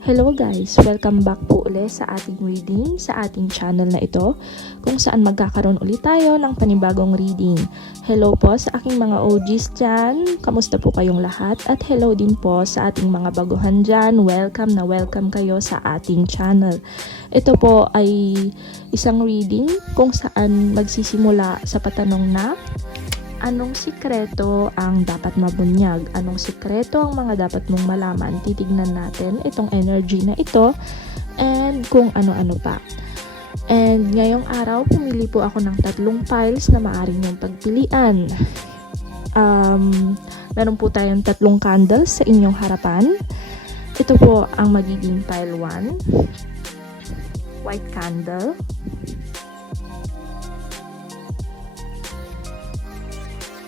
Hello guys! Welcome back po ulit sa ating reading sa ating channel na ito kung saan magkakaroon ulit tayo ng panibagong reading. Hello po sa aking mga OGs dyan, kamusta po kayong lahat? At hello din po sa ating mga baguhan dyan, welcome na welcome kayo sa ating channel. Ito po ay isang reading kung saan magsisimula sa patanong na anong sikreto ang dapat mabunyag? Anong sikreto ang mga dapat mong malaman? Titignan natin itong energy na ito and kung ano-ano pa. And ngayong araw, pumili po ako ng 3 piles na maaari niyong pagpilian. Meron po tayong 3 candles sa inyong harapan. Ito po ang magiging pile 1. White candle.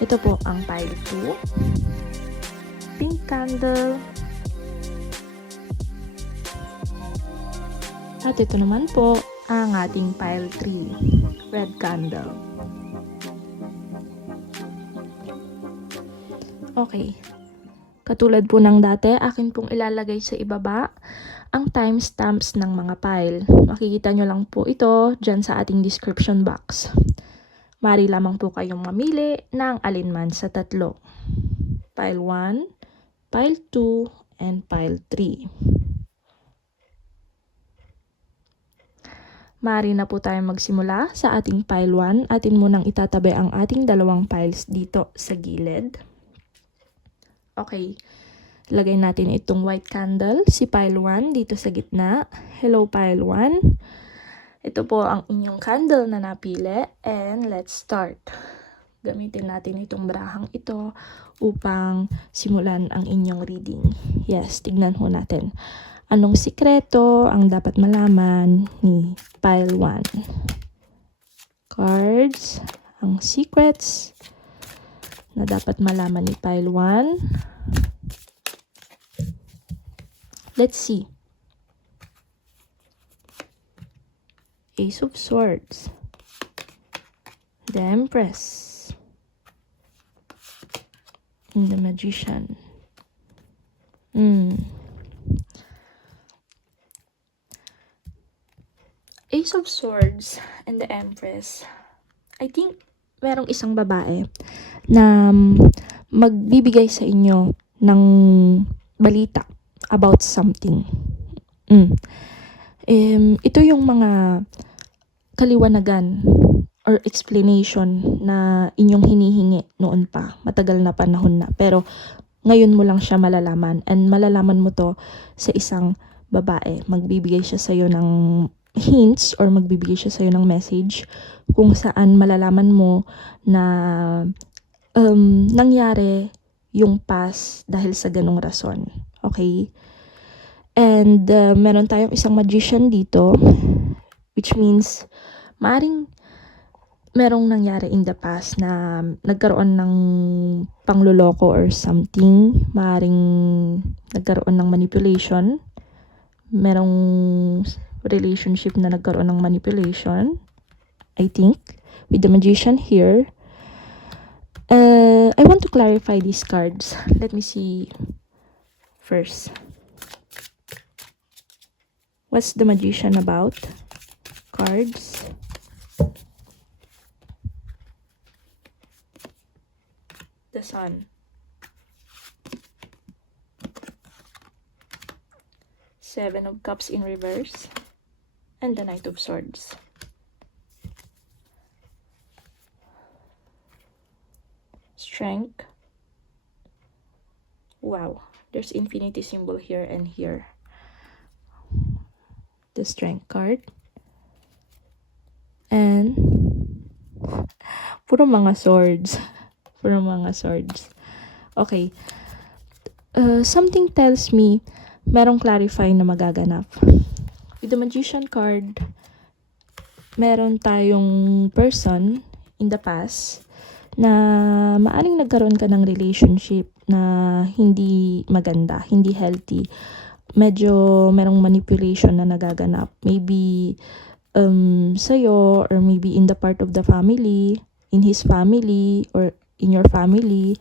Ito po ang pile 2, pink candle, at ito naman po ang ating pile 3, red candle. Okay, katulad po ng dati, akin pong ilalagay sa ibaba ang timestamps ng mga pile. Makikita nyo lang po ito dyan sa ating description box. Mari lamang po kayong mamili ng alinman sa 3. Pile 1, pile 2, and pile 3. Mari na po tayong magsimula sa ating pile 1. Atin munang itatabi ang ating 2 piles dito sa gilid. Okay, lagay natin itong white candle, si pile 1 dito sa gitna. Hello pile 1. Ito po ang inyong candle na napili and let's start. Gamitin natin itong brahang ito upang simulan ang inyong reading. Yes, tignan ho natin. Anong sikreto ang dapat malaman ni pile 1? Cards, ang secrets na dapat malaman ni pile 1. Let's see. Ace of Swords, the Empress, and the Magician. Ace of Swords and the Empress. I think merong isang babae na magbibigay sa inyo ng balita about something. Ito yung mga kaliwanagan or explanation na inyong hinihingi noon pa. Matagal na panahon na. Pero ngayon mo lang siya malalaman. And malalaman mo to sa isang babae. Magbibigay siya sa'yo ng hints or magbibigay siya sa'yo ng message kung saan malalaman mo na nangyari yung past dahil sa ganong rason. Okay? And meron tayong isang magician dito, which means maaring merong nangyari in the past na nagkaroon ng pangloloko or something. Maaring nagkaroon ng manipulation. Merong relationship na nagkaroon ng manipulation, I think, with the magician here. I want to clarify these cards. Let me see first. What's the magician about? Cards. The Sun. 7 of Cups in reverse. And the Knight of Swords. Strength. Wow. There's infinity symbol here and here. The Strength card. And puro mga swords. Puro mga swords. Okay. Something tells me merong clarify na magaganap. With the Magician card, meron tayong person in the past na maaring nagkaroon ka ng relationship na hindi maganda, hindi healthy. Medyo merong manipulation na nagaganap. Maybe sa'yo or maybe in the part of the family, in his family or in your family,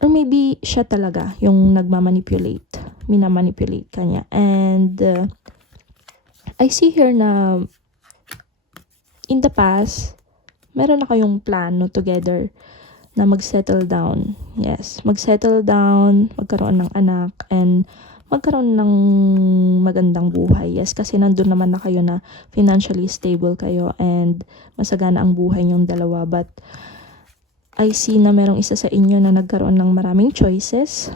or maybe siya talaga yung nagmamanipulate. minamanipulate ka niya. And I see here na in the past, meron na kayong plano together na mag-settle down. Yes, mag-settle down, magkaroon ng anak, and magkaroon ng magandang buhay. Yes, kasi nandun naman na kayo na financially stable kayo and masagana ang buhay niyong dalawa. But I see na merong isa sa inyo na nagkaroon ng maraming choices.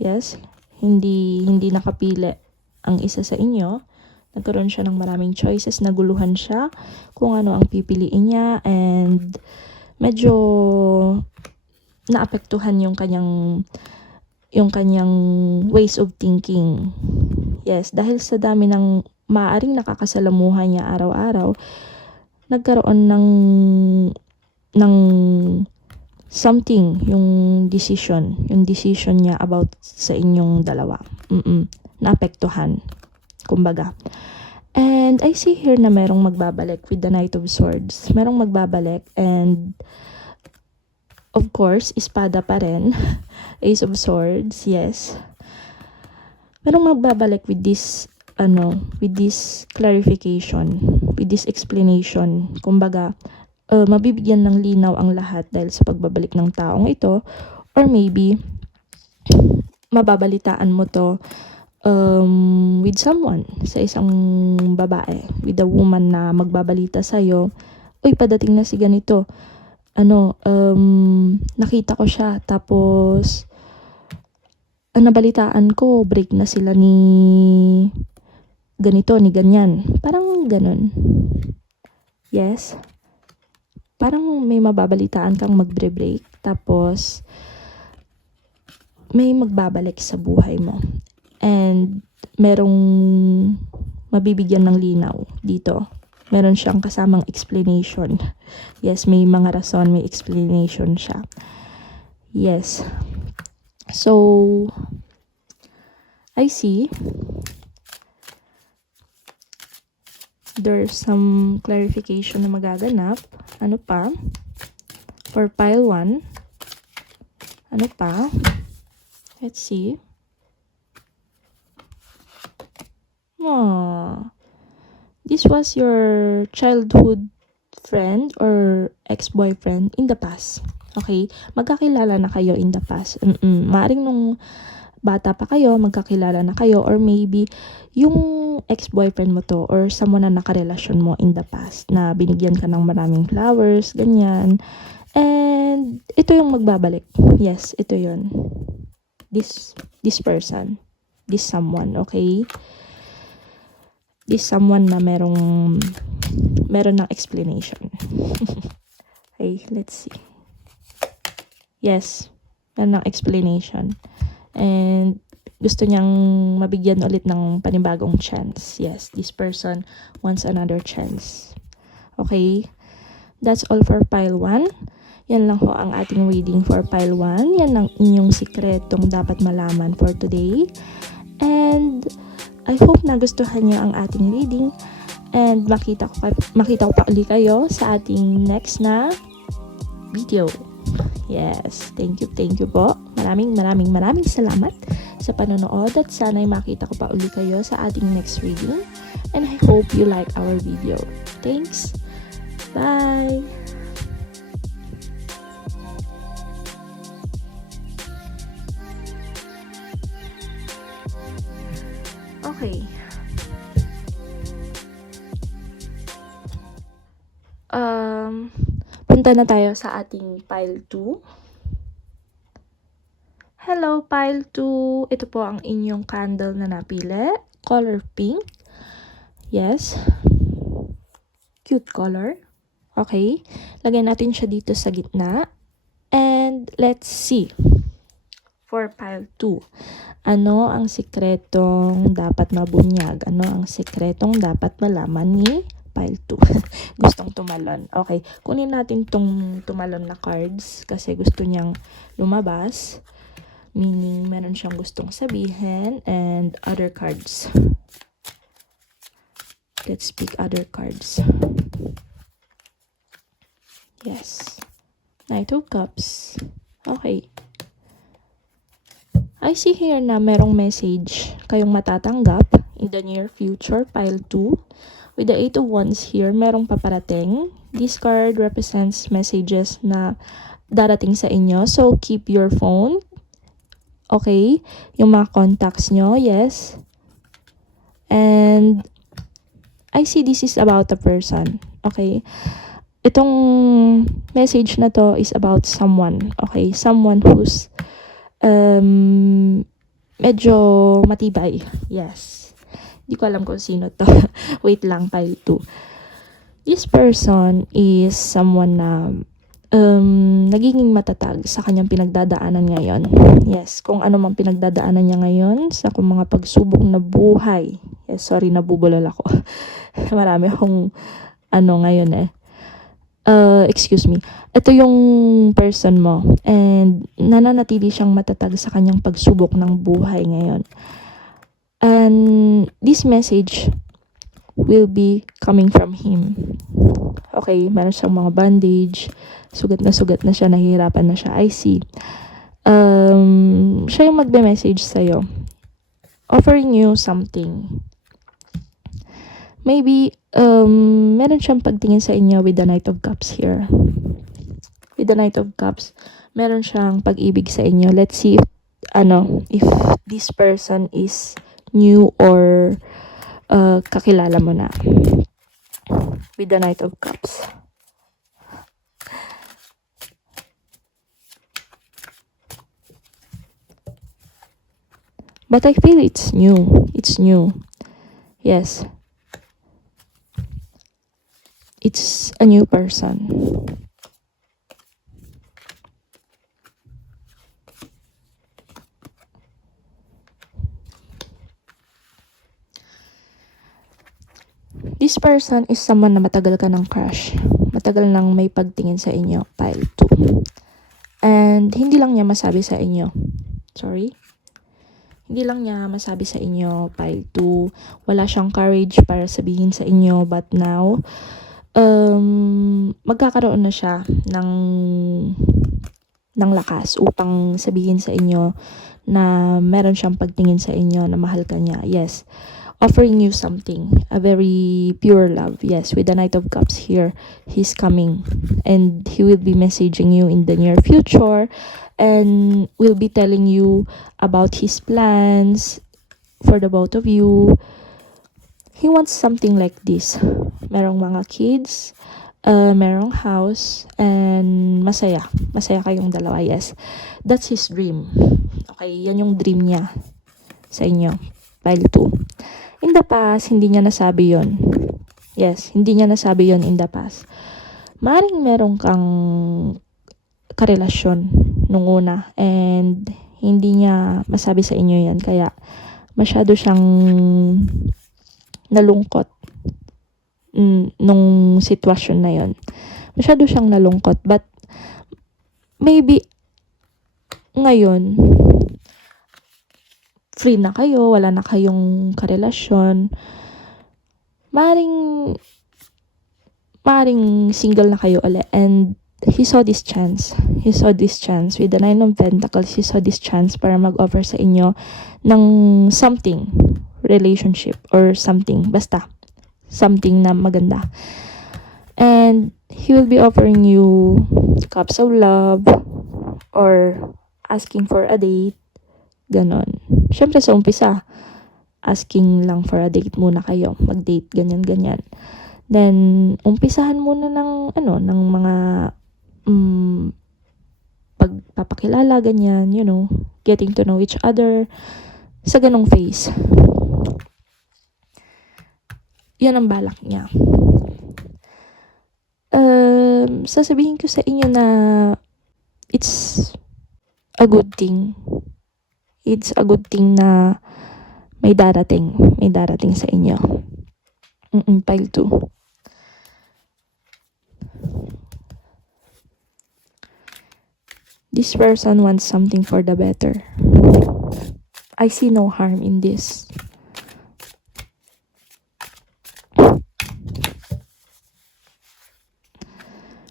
Yes, hindi nakapili ang isa sa inyo. Nagkaroon siya ng maraming choices, naguluhan siya kung ano ang pipiliin niya, and medyo naapektuhan yung kanyang ways of thinking. Yes, dahil sa dami ng maaaring nakakasalamuhan niya araw-araw, nagkaroon ng something, yung decision niya about sa inyong dalawa. Naapektuhan, kumbaga. And I see here na merong magbabalik with the Knight of Swords. Merong magbabalik, and of course, espada pa rin. Ace of Swords, yes. Merong magbabalik with this, with this clarification, with this explanation. Kumbaga, mabibigyan ng linaw ang lahat dahil sa pagbabalik ng taong ito. Or maybe, mababalitaan mo to with someone, sa isang babae, with a woman na magbabalita sa'yo, uy, padating na si ganito. Nakita ko siya, tapos nabalitaan ko, break na sila ni ganito, ni ganyan. Parang ganun. Yes. Parang may mababalitaan kang magbre-break, tapos may magbabalik sa buhay mo. And merong mabibigyan ng linaw dito. Meron siyang kasamang explanation. Yes, may mga rason, may explanation siya. Yes. So, I see there's some clarification na magaganap. Ano pa? For pile 1. Ano pa? Let's see. This was your childhood friend or ex-boyfriend in the past. Okay? Magkakilala na kayo in the past. Maaring nung bata pa kayo, magkakilala na kayo, or maybe yung ex-boyfriend mo to or someone na nakarelasyon mo in the past na binigyan ka ng maraming flowers, ganyan. And ito yung magbabalik. Yes, ito yun. This person. This someone, okay? This someone na meron ng explanation. Okay, let's see. Yes, meron ng explanation. And gusto niyang mabigyan ulit ng panibagong chance. Yes, this person wants another chance. Okay, that's all for pile 1. Yan lang ho ang ating reading for pile 1. Yan ang inyong sikretong dapat malaman for today. And I hope nagustuhan niyo ang ating reading, and makita ko pa ulit kayo sa ating next na video. Yes, thank you po. Maraming salamat sa panonood, at sana'y makita ko pa ulit kayo sa ating next reading. And I hope you like our video. Thanks. Bye. Okay. Punta na tayo sa ating pile 2. Hello, pile 2. Ito po ang inyong candle na napili. Color pink. Yes. Cute color. Okay. Lagay natin siya dito sa gitna. And let's see. For pile 2. Ano ang sikretong dapat mabunyag? Ano ang sikretong dapat malaman ni pile 2? Gustong tumalon. Okay, kunin natin tong tumalon na cards kasi gusto niyang lumabas. Meaning, meron siyang gustong sabihin, and other cards. Let's pick other cards. Yes. Knight of Cups. Okay. I see here na merong message kayong matatanggap in the near future, pile 2. With the 8 of Wands here, merong paparating. This card represents messages na darating sa inyo. So, keep your phone. Okay? Yung mga contacts nyo, yes. And I see this is about a person. Okay? Itong message na to is about someone. Okay? Someone who's medyo matibay. Yes. Hindi ko alam kung sino to. Wait lang, pile 2. This person is someone na nagiging matatag sa kanyang pinagdadaanan ngayon. Yes, kung ano mang pinagdadaanan niya ngayon sa kung mga pagsubok na buhay. Yes, sorry, nabubulol ako. Marami akong ngayon eh. Excuse me. Ito yung person mo and nananatili siyang matatag sa kanyang pagsubok ng buhay ngayon. And this message will be coming from him. Okay, meron siyang mga bandage, sugat na siya, nahihirapan na siya. I see. Siya yung magbe-message sa'yo, offering you something. Maybe, meron siyang pagtingin sa inyo with the Knight of Cups here. With the Knight of Cups, meron siyang pag-ibig sa inyo. Let's see if this person is new or kakilala mo na. With the Knight of Cups. But I feel it's new. It's new. Yes. It's a new person. This person is someone na matagal ka ng crush. Matagal nang may pagtingin sa inyo, pile 2. And hindi lang niya masabi sa inyo. Sorry? Hindi lang niya masabi sa inyo, pile 2. Wala siyang courage para sabihin sa inyo, but now, magkakaroon na siya ng lakas upang sabihin sa inyo na meron siyang pagtingin sa inyo na mahal ka niya. Yes. Offering you something, a very pure love. Yes, with the Knight of Cups here, he's coming and he will be messaging you in the near future and will be telling you about his plans for the both of you. He wants something like this. Merong mga kids, merong house, and masaya. Masaya kayong dalawa, yes. That's his dream. Okay, yan yung dream niya sa inyo. Pile 2. In the past, hindi niya nasabi yon. Yes, hindi niya nasabi yon in the past. Maring merong kang karelasyon nung una and hindi niya masabi sa inyo yan. Kaya masyado siyang nalungkot nung sitwasyon na yon. Masyado siyang nalungkot. But maybe ngayon, free na kayo, wala na kayong karelasyon, maring single na kayo ulit. And he saw this chance. With the 9 of Pentacles, he saw this chance para mag-offer sa inyo ng something, relationship or something, basta something na maganda. And he will be offering you cups of love or asking for a date, ganon. Syempre sa umpisa, asking lang for a date muna kayo, mag-date, ganyan. Then umpisahan muna ng mga pagpapakilala, ganyan, getting to know each other sa ganong phase. Yan ang balak niya. Sasabihin ko sa inyo na it's a good thing. It's a good thing na may darating sa inyo. Pile 2. This person wants something for the better. I see no harm in this.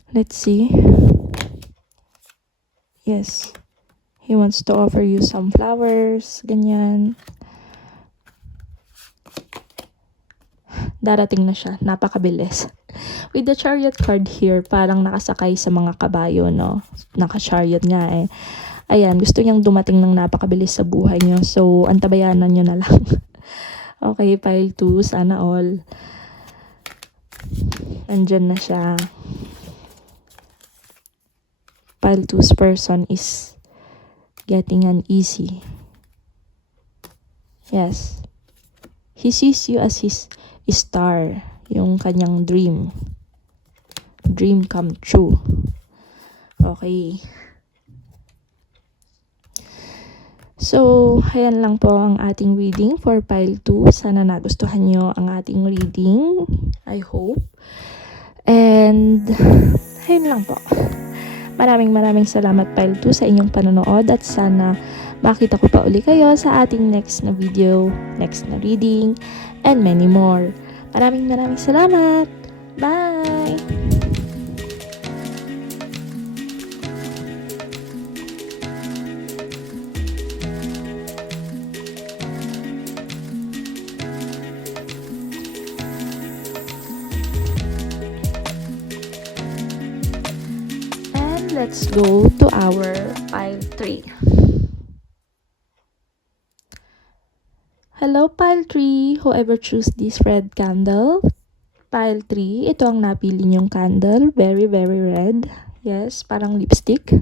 Let's see. Yes. He He wants to offer you some flowers, ganyan. Darating na siya, napakabilis. With the chariot card here, parang nakasakay sa mga kabayo, no? Naka-chariot nga eh. Ayan, gusto niyang dumating ng napakabilis sa buhay niyo. So, antabayanan niyo na lang. Okay, pile 2, sana all. Andyan na siya. Pile 2's person is getting uneasy. Yes. He sees you as his star. Yung kanyang dream. Dream come true. Okay. So, ayan lang po ang ating reading for pile 2. Sana nagustuhan nyo ang ating reading. I hope. And, ayun lang po. Maraming salamat pile 2 sa inyong panonood at sana makita ko pa uli kayo sa ating next na video, next na reading, and many more. Maraming salamat. Bye! And let's go to our pile 3. Hello pile 3, whoever choose this red candle. Pile 3, ito ang napili niyong candle. Very red. Yes, parang lipstick.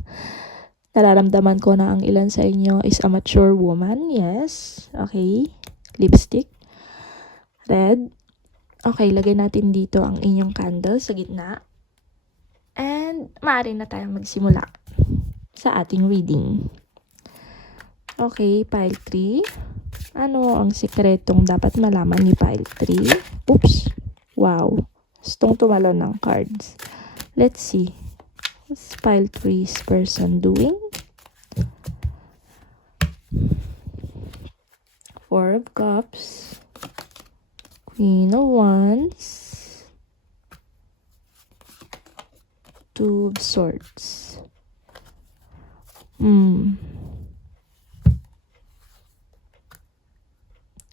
Nararamdaman ko na ang ilan sa inyo is a mature woman. Yes, okay. Lipstick. Red. Okay, lagay natin dito ang inyong candle sa gitna. And maaari na tayong magsimula sa ating reading. Okay, pile 3. Ano ang sikretong dapat malaman ni pile 3? Oops. Wow. Gustong tumalon ng cards. Let's see. What's pile 3's person doing? Four of Cups. Queen of Wands. Two of Swords.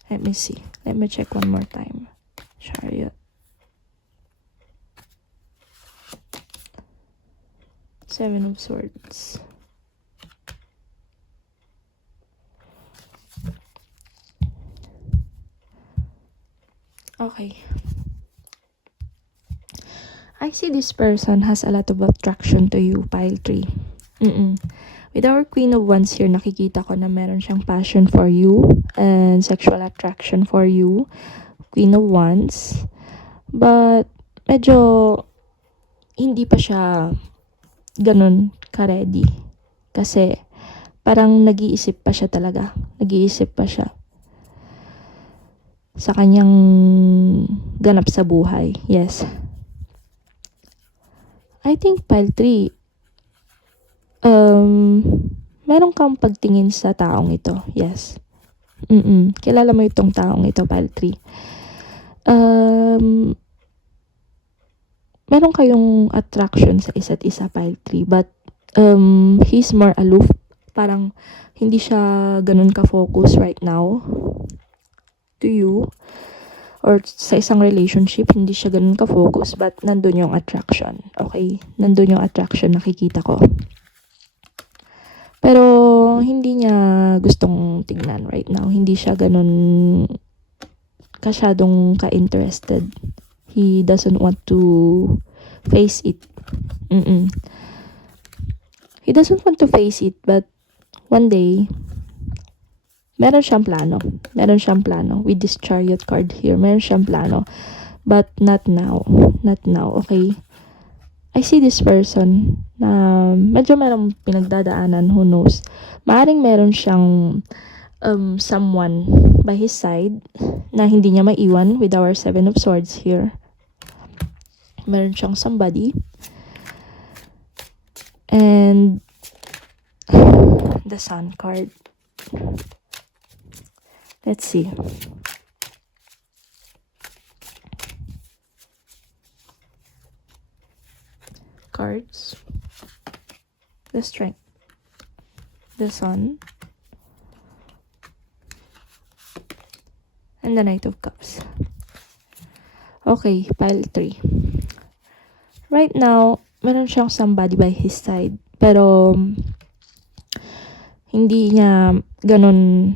Let me see. Let me check one more time. Chariot. Seven of Swords. Okay. I see this person has a lot of attraction to you, pile 3. With our Queen of Wands here, nakikita ko na meron siyang passion for you and sexual attraction for you. Queen of Wands. But, medyo hindi pa siya ganun ka-ready. Kasi, parang nag-iisip pa siya talaga. Nag-iisip pa siya sa kanyang ganap sa buhay. Yes. I think pile 3, meron kang pagtingin sa taong ito. Yes. Kilala mo itong taong ito, pile 3. Meron kayong attraction sa isa't isa, pile 3. But, he's more aloof. Parang, hindi siya ganun ka-focus right now to you. Or sa isang relationship, hindi siya ganun ka-focus. But, nandun yung attraction. Okay? Nandun yung attraction, nakikita ko. Pero, hindi niya gustong tingnan right now. Hindi siya ganun kasyadong ka-interested. He doesn't want to face it. He doesn't want to face it, but one day, meron siyang plano. Meron siyang plano. With this Chariot card here, meron siyang plano. But not now. Not now, okay? I see this person na medyo merong pinagdadaanan, who knows. Maaring meron siyang someone by his side na hindi niya maiwan with our Seven of Swords here. Meron siyang somebody. And the Sun card. Let's see. Cards. The Strength. the Sun, and the Knight of Cups. Okay, pile 3. Right now, meron siyang somebody by his side. Pero, hindi niya ganun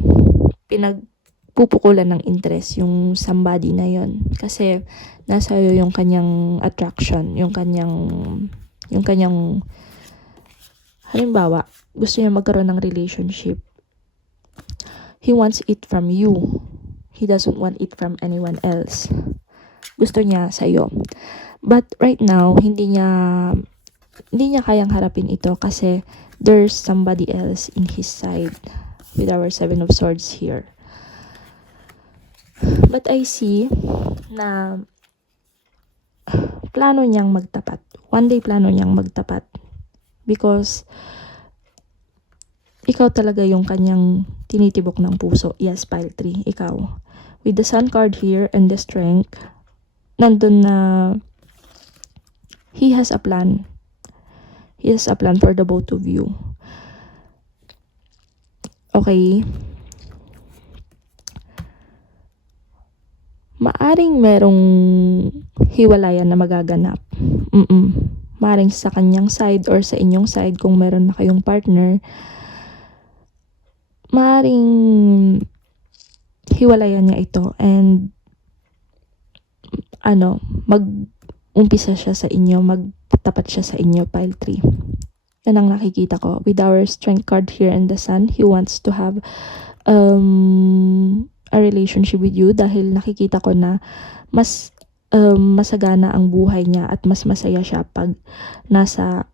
pinagpupukulan ng interest yung somebody na yon. Kasi, nasa iyo yung kanyang attraction, yung kanyang, halimbawa, gusto niya magkaroon ng relationship. He wants it from you. He doesn't want it from anyone else. Gusto niya sa iyo. But right now, hindi niya kayang harapin ito kasi there's somebody else in his side with our 7 of Swords here. But I see na plano niyang magtapat. One day plano niyang magtapat. Because ikaw talaga yung kanyang tinitibok ng puso. Yes, pile 3, ikaw. With the Sun card here and the Strength, nandun na he has a plan. He has a plan for the both of you. Okay. Maaring merong hiwalayan na magaganap. Maaring sa kanyang side or sa inyong side kung meron na kayong partner. Maaring hiwalayan niya ito and mag-umpisa siya sa inyo, magtapat siya sa inyo, pile 3. Yan ang nakikita ko. With our Strength card here and the Sun, he wants to have a relationship with you dahil nakikita ko na mas masagana ang buhay niya at mas masaya siya pag nasa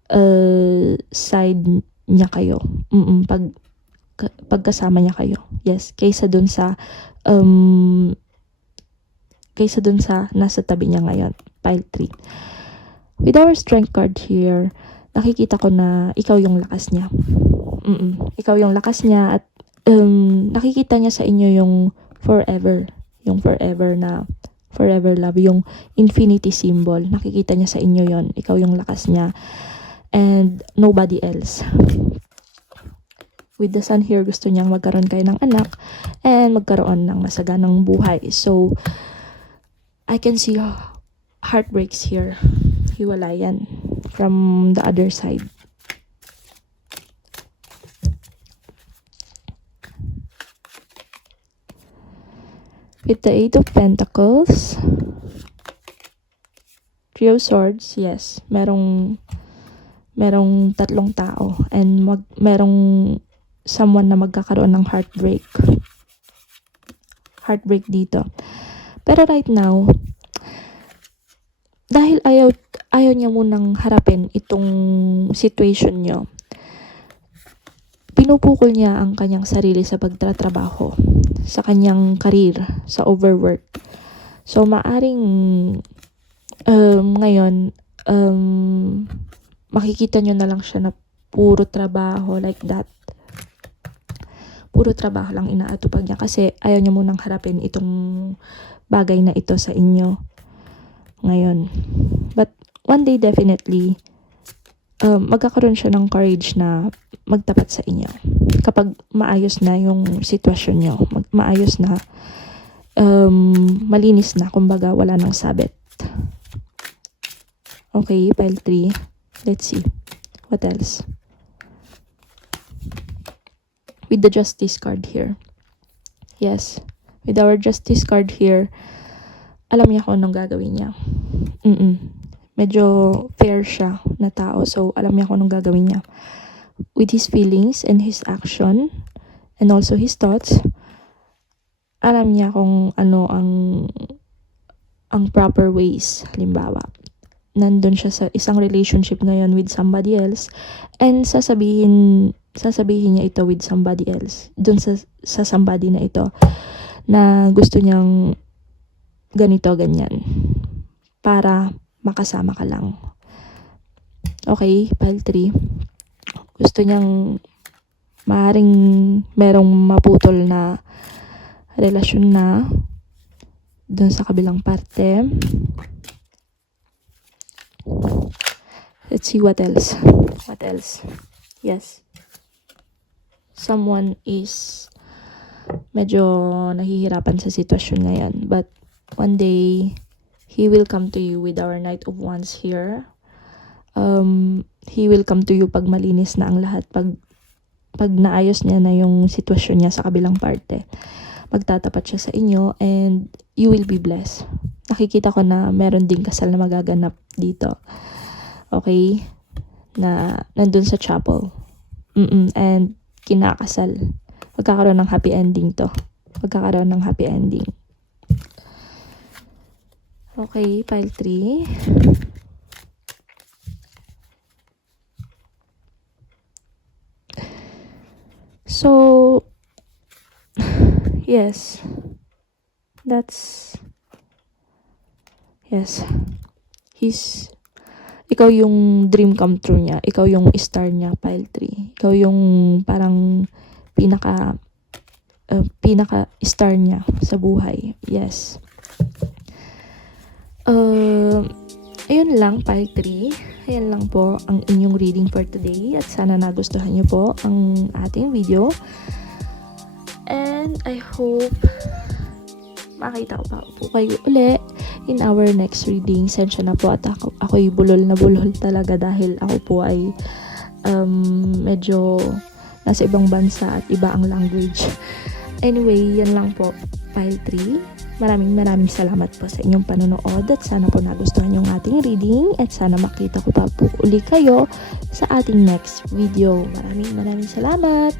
side niya kayo. Pagkasama niya kayo. Yes, kaysa dun sa nasa tabi niya ngayon, pile 3. With our Strength card here, nakikita ko na ikaw yung lakas niya. Ikaw yung lakas niya at nakikita niya sa inyo yung forever love, yung infinity symbol. Nakikita niya sa inyo yon. Ikaw yung lakas niya and nobody else. With the Sun here, gusto niyang magkaroon kayo ng anak and magkaroon ng masaganang buhay. So, I can see heartbreaks here. Hiwalayan from the other side. With the 8 of Pentacles, 3 of Swords, yes, merong 3 tao and merong someone na magkakaroon ng heartbreak dito. Pero right now, dahil ayaw niya munang harapin itong situation niyo, pinupukol niya ang kanyang sarili sa pagtatrabaho, sa kanyang career, sa overwork. So, maaring ngayon, makikita nyo na lang siya na puro trabaho like that. Puro trabaho lang inaatupag niya kasi ayaw niya munang harapin itong bagay na ito sa inyo ngayon. But one day definitely, magkakaroon siya ng courage na magtapat sa inyo. Kapag maayos na yung sitwasyon nyo, maayos na, malinis na, kumbaga wala nang sabit. Okay, pile 3. Let's see. What else? With the Justice card here. Yes. With our Justice card here, alam niya kung anong gagawin niya. Medyo fair siya na tao. So, alam niya kung anong gagawin niya. With his feelings and his action and also his thoughts, alam niya kung ano ang proper ways. Halimbawa, nandun siya sa isang relationship ngayon with somebody else and sasabihin niya ito with somebody else. Dun sa somebody na ito na gusto niyang ganito, ganyan. Para makasama ka lang. Okay, pile 3. Gusto niyang maaaring merong maputol na relasyon na dun sa kabilang parte. Let's see what else. What else? Yes. someone is medyo nahihirapan sa sitwasyon ngayon. But one day, He will come to you with our Knight of Wands here. He will come to you pag malinis na ang lahat. Pag naayos niya na yung sitwasyon niya sa kabilang parte. Magtatapat siya sa inyo and you will be blessed. Nakikita ko na meron ding kasal na magaganap dito. Okay? Na nandun sa chapel. And kinakasal. Magkakaroon ng happy ending to. Magkakaroon ng happy ending. Okay, pile 3. So, yes. Ikaw yung dream come true niya. Ikaw yung star niya, pile 3. Ikaw yung parang pinaka star niya sa buhay. Yes. Ayun lang, pile 3. Ayan lang po ang inyong reading for today. At sana nagustuhan niyo po ang ating video. And I hope makita ko pa po kayo uli in our next reading. Sensya na po at ako'y bulol na bulol talaga dahil ako po ay medyo nasa ibang bansa at iba ang language. Anyway, yan lang po, pile 3. Maraming salamat po sa inyong panonood at sana po nagustuhan yung ating reading at sana makita ko pa po uli kayo sa ating next video. Maraming salamat!